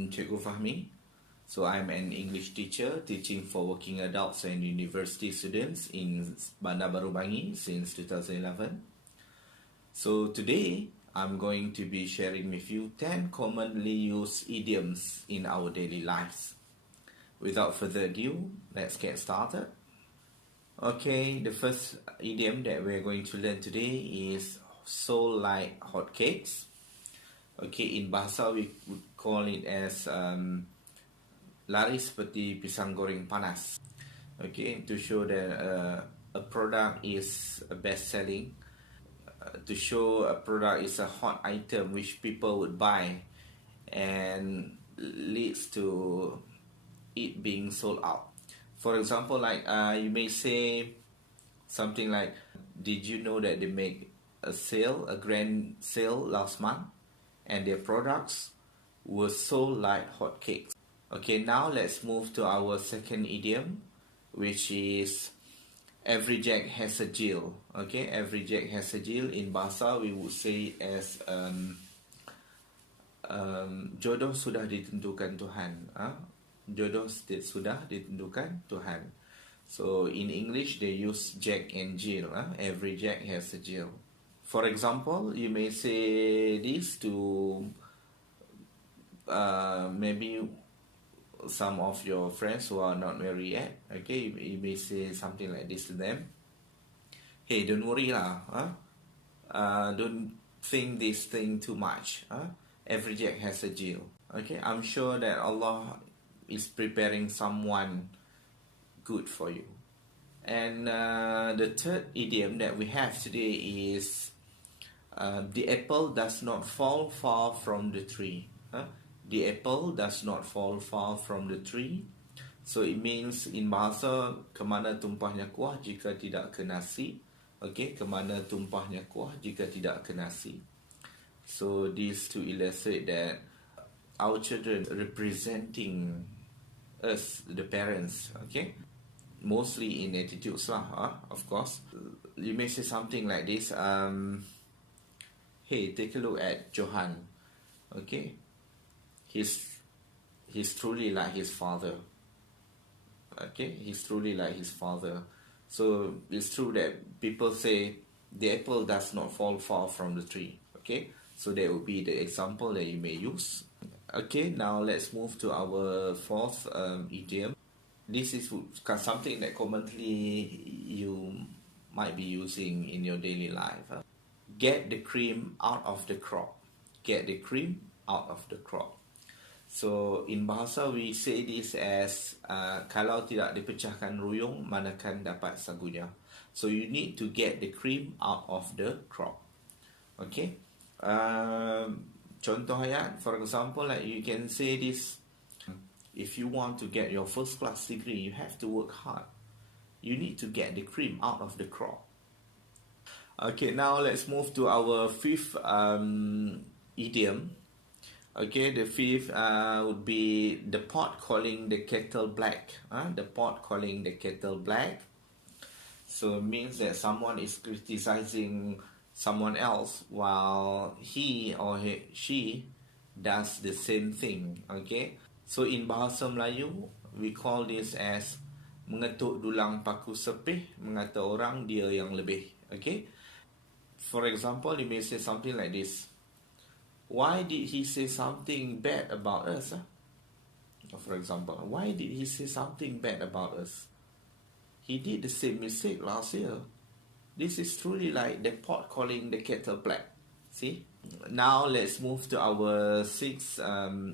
I'm Cikgu Fahmy. So I'm an English teacher teaching for working adults and university students in Bandar Baru Bangi since 2011. So today I'm going to be sharing with you 10 commonly used idioms in our daily lives. Without further ado, let's get started. Okay, the first idiom that we're going to learn today is sold like hotcakes. Okay, in bahasa we would call it as laris seperti pisang goreng panas. Okay, to show that a product is best selling, to show a product is a hot item which people would buy and leads to it being sold out. For example, like you may say something like, did you know that they make a sale, a grand sale last month, and their products were sold like hotcakes? Okay, now let's move to our second idiom, which is every jack has a Jill. Okay, every jack has a Jill. In bahasa we would say it as jodoh sudah ditentukan Tuhan. Jodoh sudah ditentukan Tuhan. So in English they use Jack and Jill. Every Jack has a Jill. For example, you may say this to maybe some of your friends who are not married yet. Okay, you may say something like this to them. Hey, don't worry lah. Don't think this thing too much. Every Jack has a Jill. Okay, I'm sure that Allah is preparing someone good for you. And the third idiom that we have today is the apple does not fall far from the tree. The apple does not fall far from the tree. So it means in bahasa, kemana tumpahnya kuah jika tidak ke nasi. Okay, kemana tumpahnya kuah jika tidak ke nasi. So this to illustrate that our children representing us, the parents, okay, mostly in attitudes lah, of course. You may say something like this, hey, take a look at Johan, okay, he's truly like his father, okay, he's truly like his father. So it's true that people say the apple does not fall far from the tree, okay, so that would be the example that you may use. Okay, now let's move to our fourth idiom. This is something that commonly you might be using in your daily life. Get the cream out of the crop. Get the cream out of the crop. So in bahasa we say this as kalau tidak dipecahkan ruyung, manakan dapat sagunya. So you need to get the cream out of the crop. Okay. Contoh ayat, for example, like you can say this: if you want to get your first class degree, you have to work hard. You need to get the cream out of the crop. Okay, now let's move to our fifth idiom. Okay, the fifth would be the pot calling the kettle black. The pot calling the kettle black. So it means that someone is criticizing someone else while he or she does the same thing. Okay, so in bahasa Melayu we call this as mengetuk dulang paku sepih, mengata orang dia yang lebih. Okay, for example, you may say something like this: why did he say something bad about us? For example, why did he say something bad about us? He did the same mistake last year. This is truly like the pot calling the kettle black. See? Now let's move to our sixth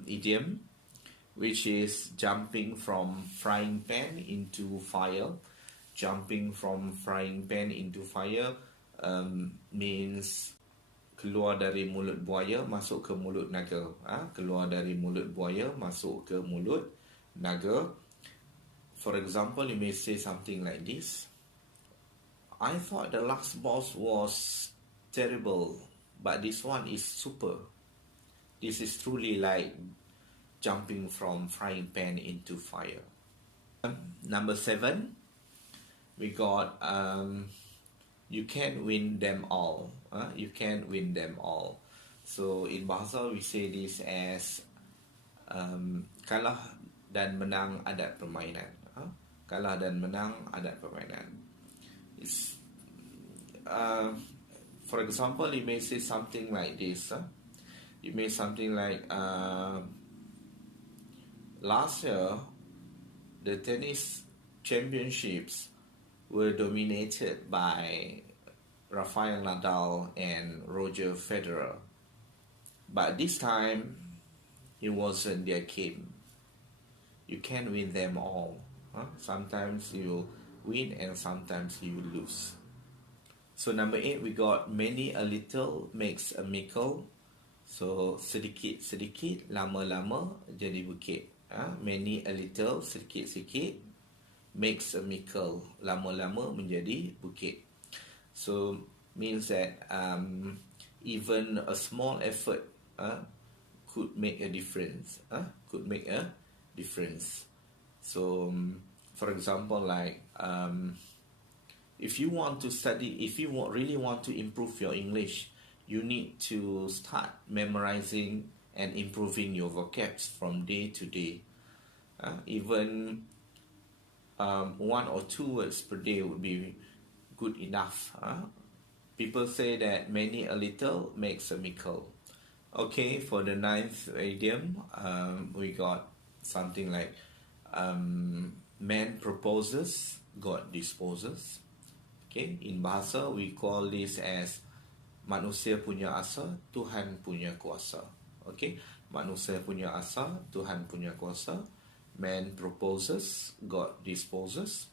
idiom, which is jumping from frying pan into fire. Jumping from frying pan into fire means keluar dari mulut buaya masuk ke mulut naga. Keluar dari mulut buaya masuk ke mulut naga. For example, you may say something like this: I thought the last boss was terrible, but this one is super. This is truly like jumping from frying pan into fire. Number 7, we got you can't win them all. You can't win them all. So in bahasa we say this as kalah dan menang adat permainan. Kalah dan menang adat permainan. It's, for example, you may say something like this. You may something like, last year, the tennis championships were dominated by Rafael Nadal and Roger Federer. But this time, it wasn't their game. You can't win them all. Sometimes you win and sometimes you lose. So number 8, we got many a little makes a mickle. So sedikit-sedikit, lama-lama jadi bukit. Many a little, sedikit-sedikit, makes a mickle. Lama-lama menjadi bukit. So means that even a small effort could make a difference. Could make a difference. So for example, like if you want to study, if you really want to improve your English, you need to start memorizing and improving your vocabs from day to day. Even 1 or 2 words per day would be good enough. People say that many a little makes a mickle. Okay, for the 9th idiom, we got something like man proposes, God disposes. Okay, in bahasa we call this as manusia punya asa, Tuhan punya kuasa. Okay, manusia punya asa, Tuhan punya kuasa. Man proposes, God disposes.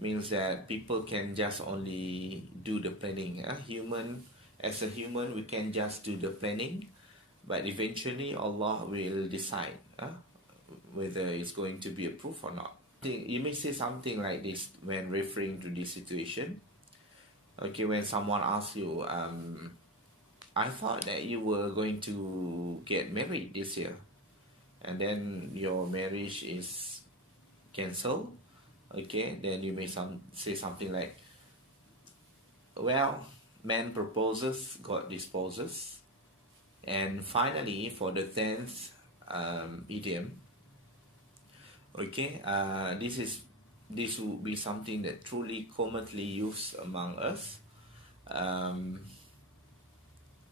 Means that people can just only do the planning. As a human, we can just do the planning, but eventually Allah will decide whether it's going to be approved or not. You may say something like this when referring to this situation. Okay, when someone asks you, I thought that you were going to get married this year, and then your marriage is cancelled. Okay, then you may say something like, well, man proposes, God disposes. And finally, for the 10th idiom, okay, this will be something that truly commonly used among us.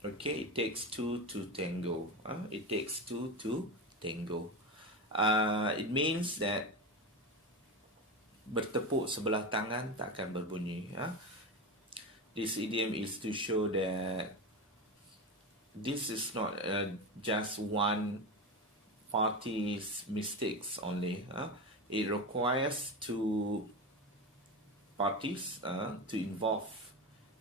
Okay, it takes 2 to tango. It takes 2 to tango. It means that bertepuk sebelah tangan takkan berbunyi. This idiom is to show that this is not just one party's mistakes only. It requires 2 parties to involve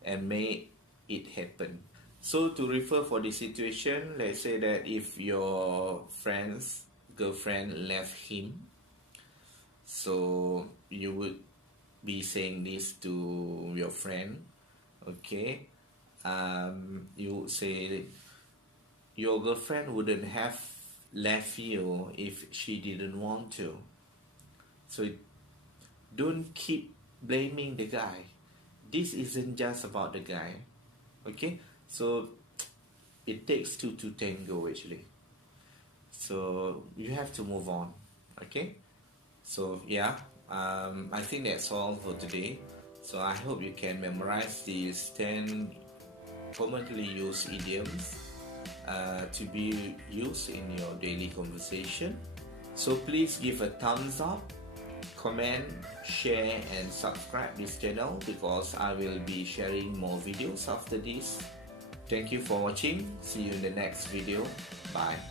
and make it happen. So to refer for this situation, let's say that if your friend's girlfriend left him, so you would be saying this to your friend. Okay, you would say your girlfriend wouldn't have left you if she didn't want to. So don't keep blaming the guy. This isn't just about the guy. Okay, so it takes 2 to tango actually. So you have to move on. Okay, so yeah, I think that's all for today. So I hope you can memorize these 10 commonly used idioms to be used in your daily conversation. So please give a thumbs up, comment, share and subscribe this channel because I will be sharing more videos after this. Thank you for watching. See you in the next video. Bye.